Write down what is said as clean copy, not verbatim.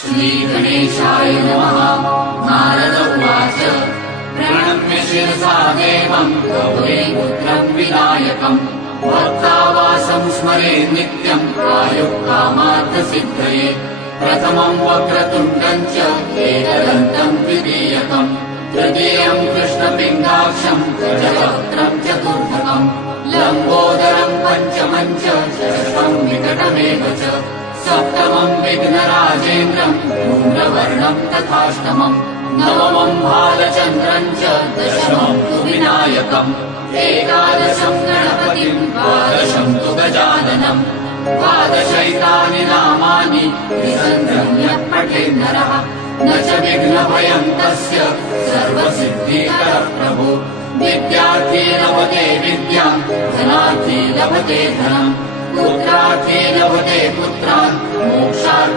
श्रीगणेशाय नमः। नारद उवाच प्रणम्य शिरसा देवम् गौरी पुत्रम् विनायकम् भक्तावासम् स्मरे नित्यम् आयुः कामार्थसिद्धये। प्रथमम् वक्रतुण्डम् च एकदन्तम् द्वितीयकम् तृतीयम् कृष्णपिङ्गाक्षम् गजवक्त्रम् चतुर्थकम् लम्बोदरम् पञ्चमम् च षष्ठम् विकटमेव च सप्तमम् विघ्नराजेन्द्रम् धूम्रवर्णम् तथाष्टमम् नवमम् भालचन्द्रम् च दशमम् तु विनायकम् एकादशम् गणपतिम् द्वादशम् तु गजाननम् द्वादशैतानि नामानि विसन्ध्यम् यः पठेन्नरः न च विघ्नभयम् तस्य सर्वसिद्धिकरः प्रभो। विद्यार्थी लभते विद्याम् धनार्थी लभते धनम् पुत्रार्थी लभते पुत्रान् मोक्षार्थी